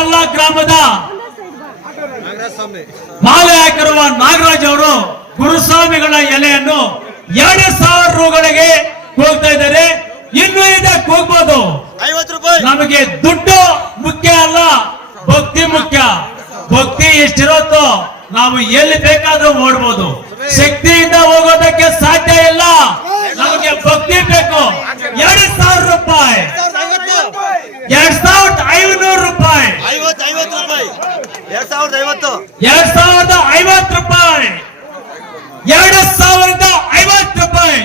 ತಾಲ್ಲಾ ಗ್ರಾಮದ ಮಾಲೆಯಾಕಿರುವ ನಾಗರಾಜ್ ಅವರು ಗುರುಸ್ವಾಮಿಗಳ ಎಲೆಯನ್ನು ಎರಡು ಸಾವಿರ ರೂಗಳಿಗೆ ಹೋಗ್ತಾ ಇದ್ದಾರೆ. ಇನ್ನು ಇದೆ ರೂಪಾಯಿ. ನಮಗೆ ದುಡ್ಡು ಮುಖ್ಯ ಅಲ್ಲ ಭಕ್ತಿ ಮುಖ್ಯ. ಭಕ್ತಿ ಎಷ್ಟಿರುತ್ತೋ ನಾವು ಎಲ್ಲಿ ಬೇಕಾದ್ರೂ ಓಡ್ಬೋದು ಶಕ್ತಿಯಿಂದ ಹೋಗೋದಕ್ಕೆ ಸಾಧ್ಯ ಇಲ್ಲ. ನಮಗೆ ಭಕ್ತಿ ಬೇಕು. ಎರಡು ಸಾವಿರ ರೂಪಾಯಿ. ಎರಡ್ ಸಾವಿರದ ಐನೂರು ರೂಪಾಯಿ. ಎರಡ್ ಸಾವಿರದ ಐವತ್ತು. ಎರಡ್ ಸಾವಿರದ ಐವತ್ತು ರೂಪಾಯಿ. ಎರಡು ಸಾವಿರದ ಐವತ್ತು ರೂಪಾಯಿ.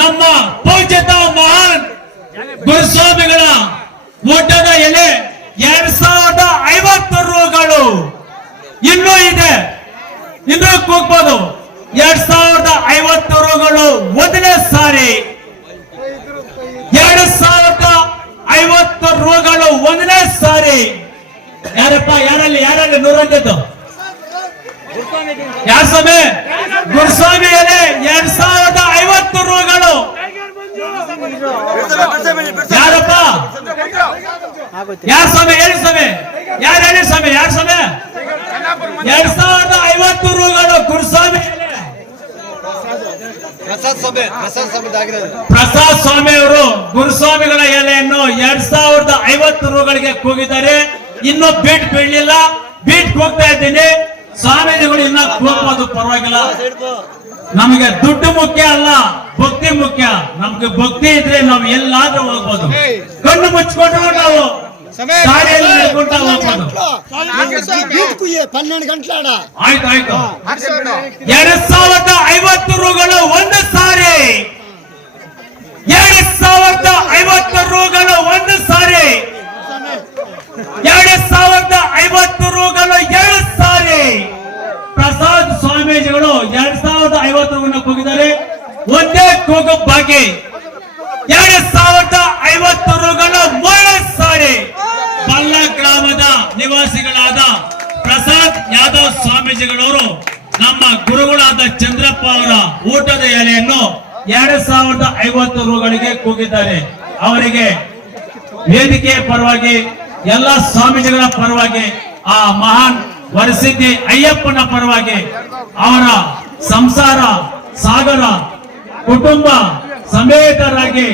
ನಮ್ಮ ಪೂಜ್ಯತ ಮಹಾನ್ ಗುರುಸ್ವಾಮಿಗಳ ಊಟದ ಎಲೆ ಎರಡ್ ಸಾವಿರದ ಐವತ್ತು ರೂಗಳು. ಇನ್ನೂ ಇದೆ. ಇನ್ನೂ ಕೂಗ್ಬೋದು. ಎರಡ್ ಸಾವಿರದ ಐವತ್ತು ರೂಗಳು ಮೊದಲನೇ ಸಾರಿ. ಎರಡ್ ಸಾವಿರದ ಐವತ್ತು ರೂಗಳು ಒಂದನೇ ಸಾರಿ. ಯಾರಪ್ಪ ಯಾರಲ್ಲಿ ನೂರಂದದ್ದು ಯಾರ ಸ್ವಾಮಿ? ಗುರುಸ್ವಾಮಿ ಎಲೆ ಎರಡ್ ಸಾವಿರದ ಐವತ್ತು ರೂಗಳು. ಯಾರಪ್ಪ? ಯಾರ ಸ್ವಾಮಿ? ಹೇಳಿ ಸ್ವಾಮಿ. ಯಾರು ಹೇಳಿ ಸ್ವಾಮಿ? ಯಾರ ಸ್ವಾಮಿ? ಎರಡ್ ಸಾವಿರದ ಐವತ್ತು ರೂಗಳು ಗುರುಸ್ವಾಮಿ ಪ್ರಸಾದ್ ಸ್ವಾಮಿ ಅವರು ಗುರುಸ್ವಾಮಿಗಳ ಎಲೆಯನ್ನು ಎರಡ್ ಸಾವಿರದ ಐವತ್ತು ರೂಗಳಿಗೆ ಕೂಗಿದ್ದಾರೆ. ಇನ್ನೂ ಬೀಟ್ ಬೀಳಲಿಲ್ಲ. ಬೀಟ್ ಹೋಗ್ತಾ ಇದ್ದೀನಿ. ಸ್ವಾಮೀಜಿಗಳು ಇನ್ನ ಹೋಗೋದು ಪರವಾಗಿಲ್ಲ. ನಮಗೆ ದುಡ್ಡು ಮುಖ್ಯ ಅಲ್ಲ ಭಕ್ತಿ ಮುಖ್ಯ. ನಮ್ಗೆ ಭಕ್ತಿ ಇದ್ರೆ ನಾವು ಎಲ್ಲಾದ್ರೂ ಹೋಗ್ಬೋದು. ಕಣ್ಣು ಮುಚ್ಕೊಂಡು ನಾವು ಹೋಗ್ಬೋದು. ಆಯ್ತು ಆಯ್ತು. ಎರಡ್ ಸಾವಿರ ಸ್ವಾಮೀಜಿಗಳು ಎರಡ್ ಸಾವಿರದ ಐವತ್ತು ರೂಗಳನ್ನ ಕೂಗಿದ್ದಾರೆ. ಒಂದೇ ಕೂಗು ಬಾಕಿ. ಎರಡ್ ಸಾವಿರದ ಐವತ್ತು ರೂಗಳು ಮೂರನೇ ಸಾರಿ. ಬಲ್ಲ ಗ್ರಾಮದ ನಿವಾಸಿಗಳಾದ ಪ್ರಸಾದ್ ಯಾದವ್ ಸ್ವಾಮೀಜಿಗಳವರು ನಮ್ಮ ಗುರುಗಳಾದ ಚಂದ್ರಪ್ಪ ಅವರ ಊಟದ ಎಲೆಯನ್ನು ಎರಡ್ ಸಾವಿರದ ಐವತ್ತು ರೂಗಳಿಗೆ ಕೂಗಿದ್ದಾರೆ. ಅವರಿಗೆ ವೇದಿಕೆಯ ಪರವಾಗಿ, ಎಲ್ಲ ಸ್ವಾಮೀಜಿಗಳ ಪರವಾಗಿ ಆ ಮಹಾನ್ ವರಸಿದ್ಧಿ ಅಯ್ಯಪ್ಪನ ಪರವಾಗಿ ಅವರ ಸಂಸಾರ, ಸಾಗರ, ಕುಟುಂಬ ಸಮೇತರಾಗಿ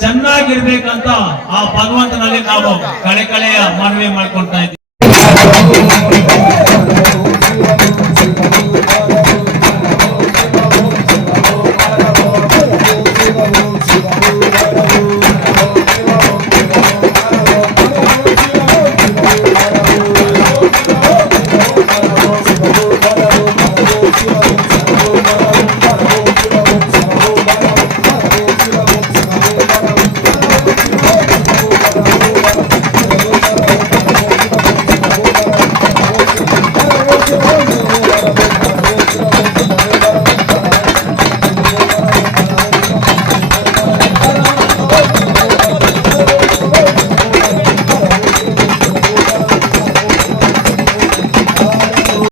ಚೆನ್ನಾಗಿರ್ಬೇಕಂತ ಆ ಭಗವಂತನಲ್ಲಿ ನಾವು ಕಳೆ ಕಳೆಯ ಮನವಿ ಮಾಡ್ಕೊಳ್ತಾ ಇದ್ದೀವಿ.